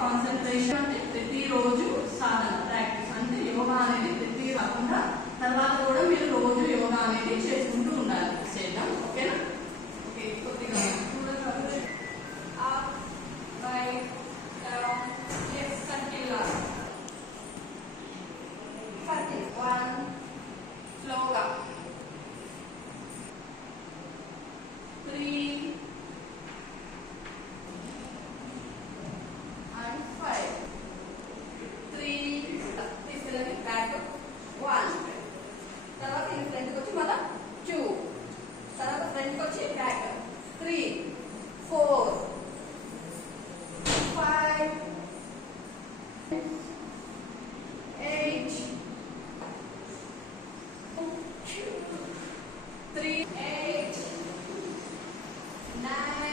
concentration ప్రతిరోజు syllabic back one తర్వాత ఇది ఫ్రంట్కి వచ్చి మళ్ళా టూ తర్వాత ఫ్రంట్కి వచ్చి back three four five eight three eight nine